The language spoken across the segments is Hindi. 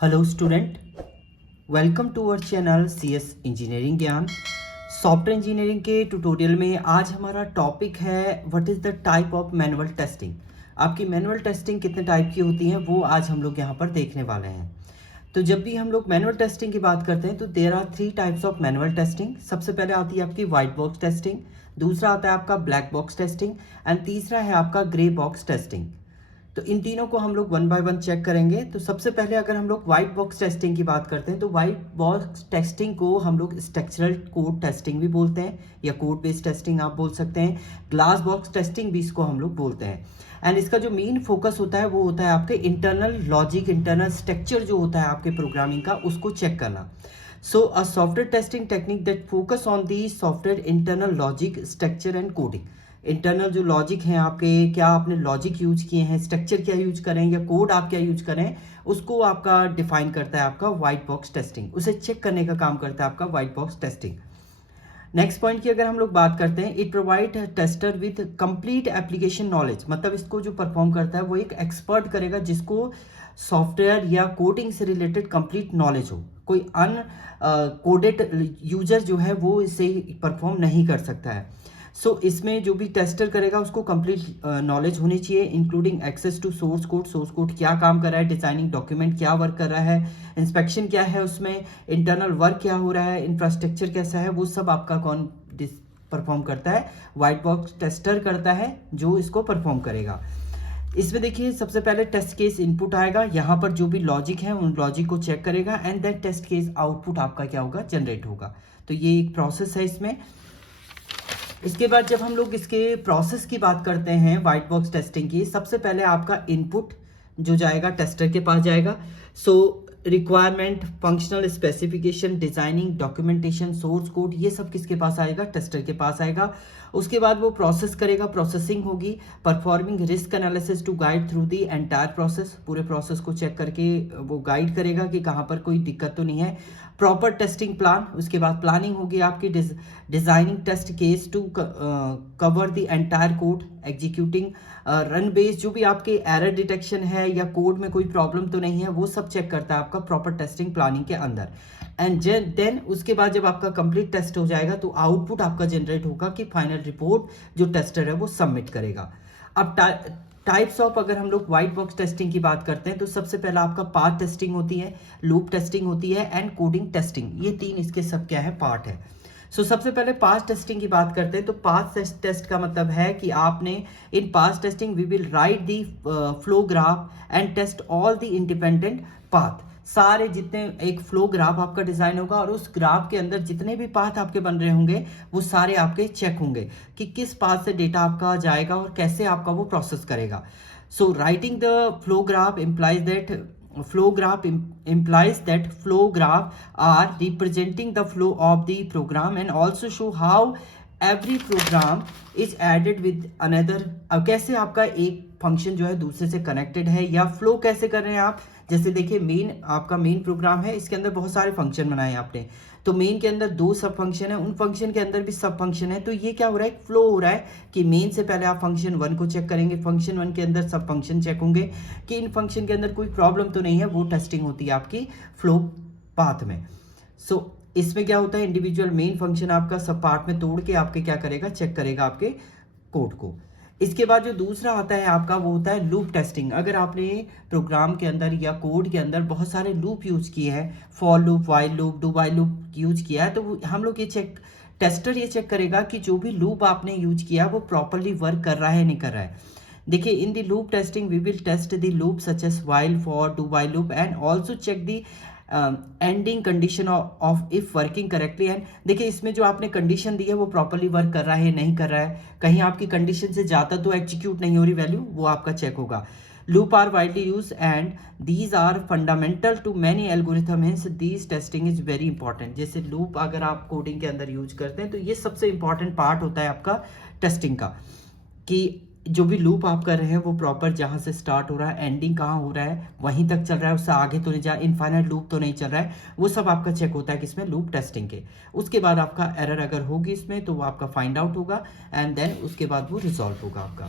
Hello student, welcome to our channel CS engineering Gyan. Software engineering के ट्यूटोरियल में आज हमारा टॉपिक है what is the type of manual testing. आपकी मैनुअल टेस्टिंग कितने टाइप की होती हैं वो आज हम लोग यहाँ पर देखने वाले हैं। तो जब भी हम लोग मैनुअल टेस्टिंग की बात करते हैं तो there are 3 types of manual testing. सबसे पहले आती है आपकी वाइट बॉक्स टेस्टिंग, दूसरा आता है आपका ब्लैक बॉक्स टेस्टिंग एंड तीसरा है आपका ग्रे बॉक्स टेस्टिंग। तो इन तीनों को हम लोग वन बाय वन चेक करेंगे। तो सबसे पहले अगर हम लोग वाइट बॉक्स टेस्टिंग की बात करते हैं तो वाइट बॉक्स टेस्टिंग को हम लोग स्ट्रक्चरल कोड टेस्टिंग भी बोलते हैं या कोड बेस्ड टेस्टिंग आप बोल सकते हैं। ग्लास बॉक्स टेस्टिंग भी इसको हम लोग बोलते हैं। एंड इसका जो मेन फोकस होता है वो होता है आपके इंटरनल लॉजिक, इंटरनल स्ट्रक्चर जो होता है आपके प्रोग्रामिंग का, उसको चेक करना। So a software testing technique that focus on the software internal logic, structure and coding. Internal जो लॉजिक हैं आपके, क्या आपने लॉजिक यूज किए हैं, स्ट्रक्चर क्या यूज करें या कोड आप क्या यूज करें, उसको आपका डिफाइन करता है आपका वाइट बॉक्स टेस्टिंग। उसे चेक करने का काम करता है आपका white box testing. Next point की अगर हम लोग बात करते हैं, it provide tester with complete application knowledge. मतलब इसको जो परफॉर्म करता है वो एक एक्सपर्ट करेगा जिसको सॉफ्टवेयर या कोडिंग से रिलेटेड कंप्लीट नॉलेज हो। कोई अन कोडेड यूजर जो है वो इसे परफॉर्म नहीं कर सकता है। सो इसमें जो भी टेस्टर करेगा उसको कंप्लीट नॉलेज होनी चाहिए, including access to source code. Source code क्या काम कर रहा है, डिजाइनिंग डॉक्यूमेंट क्या वर्क कर रहा है, इंस्पेक्शन क्या है उसमें, इंटरनल वर्क क्या हो रहा है, इंफ्रास्ट्रक्चर कैसा है, वो सब आपका कौन परफॉर्म करता है, वाइट बॉक्स टेस्टर करता है जो इसको परफॉर्म करेगा। इसमें देखिए सबसे पहले टेस्ट केस इनपुट आएगा, यहाँ पर जो भी लॉजिक है उन लॉजिक को चेक करेगा and then test case output आपका क्या होगा, जनरेट होगा। तो ये एक प्रोसेस है इसमें। इसके बाद जब हम लोग इसके प्रोसेस की बात करते हैं वाइट बॉक्स टेस्टिंग की, सबसे पहले आपका इनपुट जो जाएगा टेस्टर के पास जाएगा। So requirement, functional specification, designing documentation, source code, ये सब किसके पास आएगा, टेस्टर के पास आएगा। उसके बाद वो प्रोसेस करेगा, प्रोसेसिंग होगी, performing risk analysis to guide through the entire process. पूरे प्रोसेस को चेक करके वो गाइड करेगा कि कहाँ पर कोई दिक्कत तो नहीं है। प्रॉपर टेस्टिंग प्लान, उसके बाद प्लानिंग होगी आपकी, designing test case to cover the entire code, executing run base, जो भी आपके एरर डिटेक्शन है या कोड में कोई प्रॉब्लम तो नहीं है वो सब चेक करता है आपका प्रॉपर टेस्टिंग प्लानिंग के अंदर। एंड देन उसके बाद जब आपका कंप्लीट टेस्ट हो जाएगा तो आउटपुट आपका जनरेट होगा कि फाइनल रिपोर्ट जो टेस्टर है वो सबमिट करेगा। अब टाइप्स ऑफ अगर हम लोग वाइट बॉक्स टेस्टिंग की बात करते हैं तो सबसे पहला आपका पाथ टेस्टिंग होती है, लूप टेस्टिंग होती है एंड कोडिंग टेस्टिंग। ये तीन इसके सब क्या है, पार्ट है। सो सबसे पहले पाथ टेस्टिंग की बात करते हैं तो पाथ टेस्ट का मतलब है कि आपने in path testing we will write the flow graph and test all the independent path. सारे जितने एक फ्लो ग्राफ आपका डिजाइन होगा और उस ग्राफ के अंदर जितने भी पाथ आपके बन रहे होंगे वो सारे आपके चेक होंगे कि किस पाथ से डेटा आपका जाएगा और कैसे आपका वो प्रोसेस करेगा। So writing the flow graph implies that flow graph are representing the flow of the program and also show how every program is added with another। अब कैसे आपका एक फंक्शन जो है दूसरे से कनेक्टेड है या फ्लो कैसे कर रहे हैं आप। जैसे देखिए आपका मेन प्रोग्राम है, इसके अंदर बहुत सारे फंक्शन बनाए आपने, तो मेन के अंदर 2 सब फंक्शन है, उन फंक्शन के अंदर भी सब फंक्शन है। तो ये क्या हो रहा है, फ्लो हो रहा है कि मेन से पहले आप फंक्शन 1 को चेक करेंगे, फंक्शन 1 के अंदर सब फंक्शन चेक होंगे कि इन फंक्शन के अंदर कोई प्रॉब्लम तो नहीं है, वो टेस्टिंग होती है आपकी फ्लो पाथ में। सो इसमें क्या होता है, इंडिविजुअल मेन फंक्शन आपका सब पार्ट में तोड़ के आपके क्या करेगा, चेक करेगा आपके कोड को। इसके बाद जो दूसरा आता है आपका वो होता है लूप टेस्टिंग। अगर आपने प्रोग्राम के अंदर या कोड के अंदर बहुत सारे लूप यूज किए हैं, for loop, while loop, do while loop use किया है, तो हम लोग ये टेस्टर ये चेक करेगा कि जो भी लूप आपने यूज किया वो प्रॉपरली वर्क कर रहा है नहीं कर रहा है। देखिए in the loop testing we will test the loop such as while, for, do while loop and also check the ending condition of if working correctly. And देखिए इसमें जो आपने कंडीशन दी है वो प्रॉपरली वर्क कर रहा है नहीं कर रहा है, कहीं आपकी कंडीशन से ज़्यादा तो एग्जीक्यूट नहीं हो रही वैल्यू, वो आपका चेक होगा। Loop are widely use and these are fundamental to many algorithm, hence these testing is very important. जैसे लूप अगर आप कोडिंग के अंदर यूज करते हैं तो ये सबसे इंपॉर्टेंट पार्ट होता है आपका टेस्टिंग का, कि जो भी लूप आप कर रहे हैं वो प्रॉपर जहाँ से स्टार्ट हो रहा है एंडिंग कहाँ हो रहा है वहीं तक चल रहा है, उससे आगे तो नहीं जा, इनफाइनाइट लूप तो नहीं चल रहा है, वो सब आपका चेक होता है किसमें, लूप टेस्टिंग के। उसके बाद आपका एरर अगर होगी इसमें तो वो आपका फाइंड आउट होगा एंड देन उसके बाद वो रिजॉल्व होगा आपका।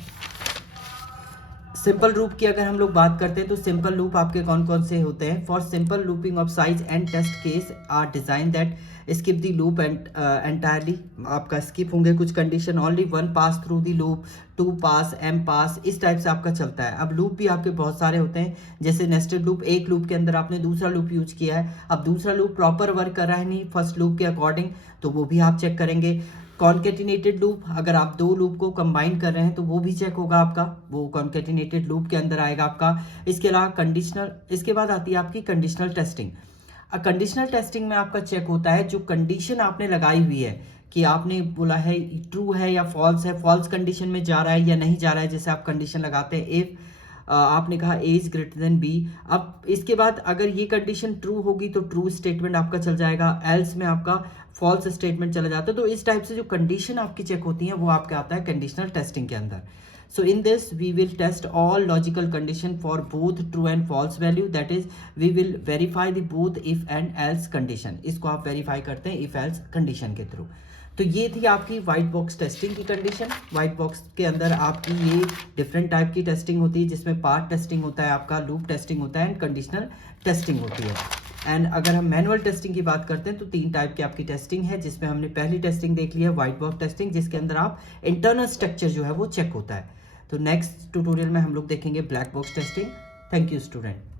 सिंपल लूप की अगर हम लोग बात करते हैं तो सिंपल लूप आपके कौन कौन से होते हैं? For simple looping of size and test case are design that skip the loop and entirely, आपका स्किप होंगे कुछ condition, only one pass through the loop, two pass, M pass, इस टाइप से आपका चलता है। अब लूप भी आपके बहुत सारे होते हैं, जैसे नेस्टेड लूप, एक लूप के अंदर आपने दूसरा लूप यूज किया है, अब दूसरा लूप प्रॉपर वर्क कर रहा है नहीं फर्स्ट लूप के अकॉर्डिंग, तो वो भी आप चेक करेंगे। कॉन्केटिनेटेड लूप, अगर आप दो लूप को कंबाइन कर रहे हैं तो वो भी चेक होगा आपका, वो कॉन्केटिनेटेड लूप के अंदर आएगा आपका। इसके अलावा कंडीशनल, इसके बाद आती है आपकी कंडीशनल टेस्टिंग। कंडीशनल टेस्टिंग में आपका चेक होता है जो कंडीशन आपने लगाई हुई है, कि आपने बोला है ट्रू है या फॉल्स है, फॉल्स कंडीशन में जा रहा है या नहीं जा रहा है। जैसे आप कंडीशन लगाते हैं इफ आपने कहा ए इज ग्रेटर देन बी, अब इसके बाद अगर ये कंडीशन ट्रू होगी तो ट्रू स्टेटमेंट आपका चल जाएगा, एल्स में आपका फॉल्स स्टेटमेंट चला जाता है। तो इस टाइप से जो कंडीशन आपकी चेक होती है वो आपका आता है कंडीशनल टेस्टिंग के अंदर। So in this we will test all logical condition for both true and false value, that is we will verify the both if and else condition, इसको आप verify करते हैं if else condition के थ्रू। तो ये थी आपकी वाइट बॉक्स टेस्टिंग की कंडीशन। वाइट बॉक्स के अंदर आपकी ये डिफरेंट टाइप की टेस्टिंग होती है, जिसमें पार्ट टेस्टिंग होता है, आपका लूप टेस्टिंग होता है एंड कंडीशनल टेस्टिंग होती है। एंड अगर हम मैनुअल टेस्टिंग की बात करते हैं तो 3 टाइप की आपकी टेस्टिंग है, जिसमें हमने पहली टेस्टिंग देख ली है वाइट बॉक्स टेस्टिंग, जिसके अंदर आप इंटरनल स्ट्रक्चर जो है वो चेक होता है। तो नेक्स्ट ट्यूटोरियल में हम लोग देखेंगे black box testing. Thank you student.